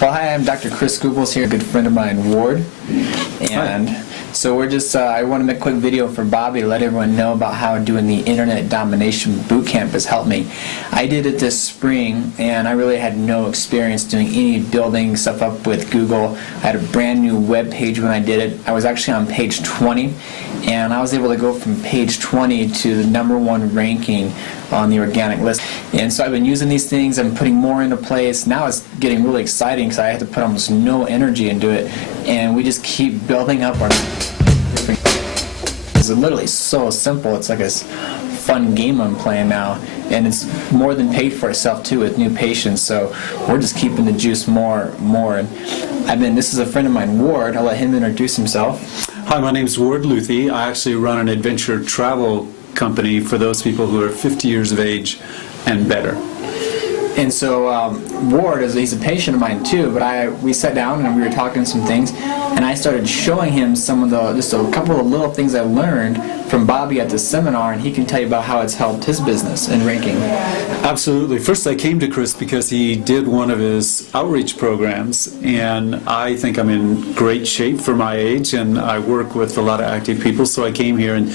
Well, hi, I'm Dr. Chris Googles here, a good friend of mine, Ward. And so we're just, I want to make a quick video for Bobby to let everyone know about how doing the Internet Domination Bootcamp has helped me. I did it this spring, and I really had no experience doing any building stuff up with Google. I had a brand new web page when I did it. I was actually on page 20, and I was able to go from page 20 to the #1 ranking on the organic list. And so I've been using these things, I'm putting more into place. Now it's getting really exciting because I had to put almost no energy into it, and we just keep building up our different. It's literally so simple. It's like a fun game I'm playing now, and it's more than paid for itself too with new patients. So we're just keeping the juice more. And this is a friend of mine, Ward. I'll let him introduce himself. Hi, my name is Ward Luthi. I actually run an adventure travel company for those people who are 50 years of age and better. And so Ward, he's a patient of mine too, but we sat down and we were talking some things, and I started showing him some of just a couple of little things I learned from Bobby at the seminar, and he can tell you about how it's helped his business and ranking. Absolutely. First, I came to Chris because he did one of his outreach programs, and I think I'm in great shape for my age, and I work with a lot of active people, so I came here, and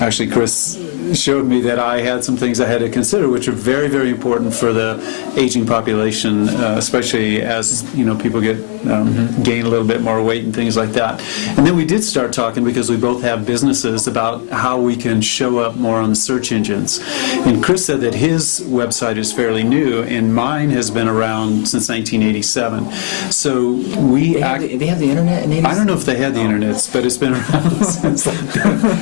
actually Chris showed me that I had some things I had to consider, which are very, very important for the aging population, especially as people gain a little bit more weight and things like that. And then we did start talking, because we both have businesses, about how we can show up more on the search engines. And Chris said that his website is fairly new, and mine has been around since 1987. So they have the internet in 87? I don't know if they had the internet, but it's been around since.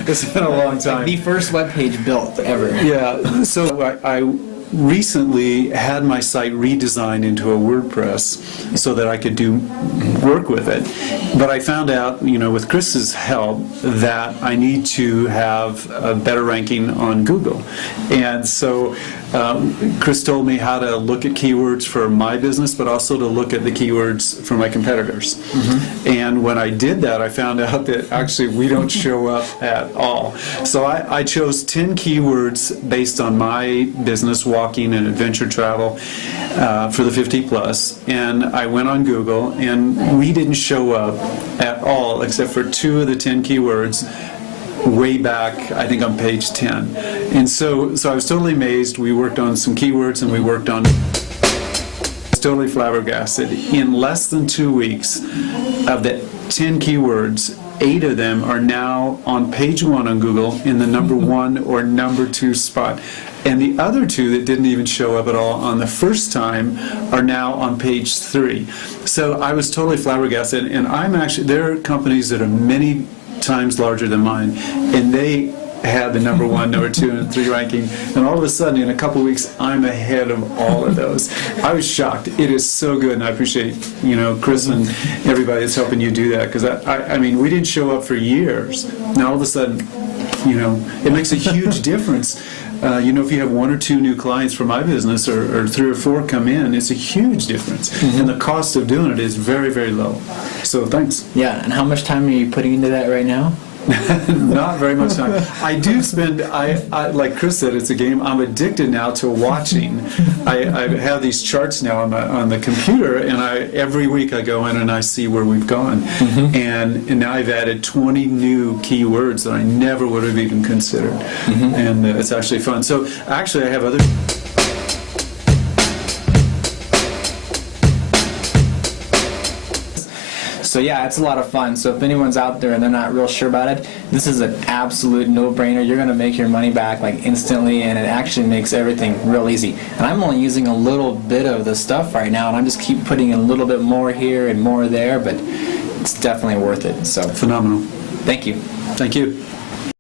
It's been a long time. The first web page built ever. Yeah, so I recently had my site redesigned into a WordPress so that I could do work with it. But I found out, with Chris's help, that I need to have a better ranking on Google. And so Chris told me how to look at keywords for my business, but also to look at the keywords for my competitors. And when I did that, I found out that actually we don't show up at all. So I chose 10 keywords based on my business, walking and adventure travel, for the 50 plus, and I went on Google, and we didn't show up at all except for 2 of the 10 keywords way back, I think on page 10. And so I was totally amazed. We worked on some keywords, and we worked on totally flabbergasted. In less than 2 weeks, of the 10 keywords, 8 of them are now on page 1 on Google in the #1 or #2 spot. And the other 2 that didn't even show up at all on the first time are now on page 3. So I was totally flabbergasted, and there are companies that are many times larger than mine, and they had the #1, #2, and #3 ranking, and all of a sudden, in a couple of weeks, I'm ahead of all of those. I was shocked. It is so good, and I appreciate Chris and everybody that's helping you do that, because I mean, we didn't show up for years. Now all of a sudden, it makes a huge difference. If you have 1 or 2 new clients for my business, or 3 or 4 come in, it's a huge difference. And the cost of doing it is very, very low. So thanks. Yeah, and how much time are you putting into that right now? Not very much time. I do spend, like Chris said, it's a game. I'm addicted now to watching. I have these charts now on the computer, and every week I go in and I see where we've gone. And now I've added 20 new keywords that I never would have even considered. And it's actually fun. So actually I have other... So yeah, it's a lot of fun. So if anyone's out there and they're not real sure about it, this is an absolute no-brainer. You're going to make your money back like instantly, and it actually makes everything real easy. And I'm only using a little bit of the stuff right now, and I'm just keep putting in a little bit more here and more there, but it's definitely worth it. So phenomenal. Thank you. Thank you.